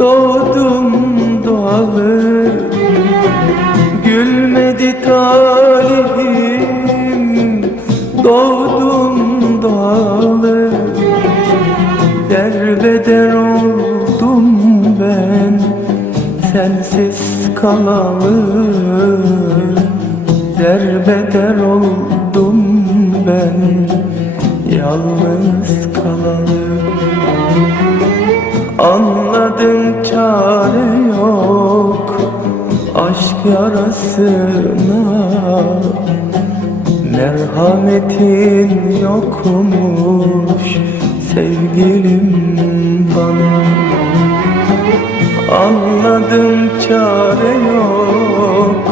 doğdum doğalı. Gülmedi talihim doğdum doğalı. Derbeder oldum ben sensiz kalalı. Derbeder oldum ben yalnız kalalı. Anladım çare yok Aşk yarasına. Merhametin yokmuş Sevgilim bana. Anladım çare yok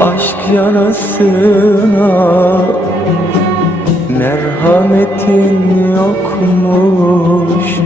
Aşk yarasına. Merhametin yokmuş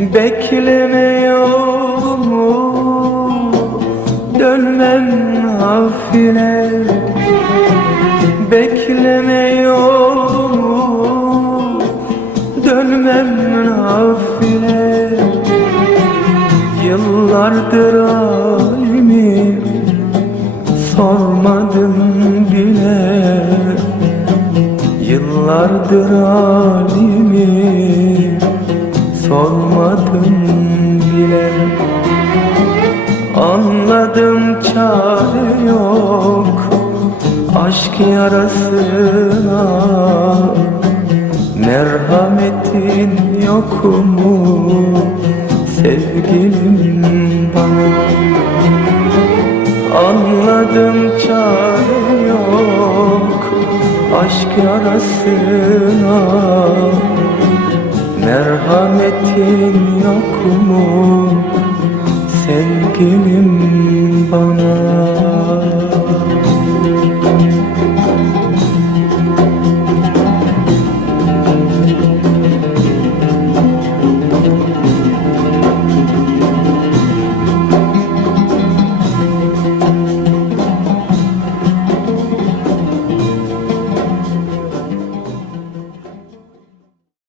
Bekleme yolumu Dönmem nafile Bekleme yolumu Dönmem nafile Yıllardır halimi Sormadın bile. Yıllardır halimi sormadım bile. Anladım çare yok Aşk yarasına. Merhametin yok mu? Sevgilim bana. Anladım çare yok Aşk yarasına Merhametin yok mu? Sevgilim bana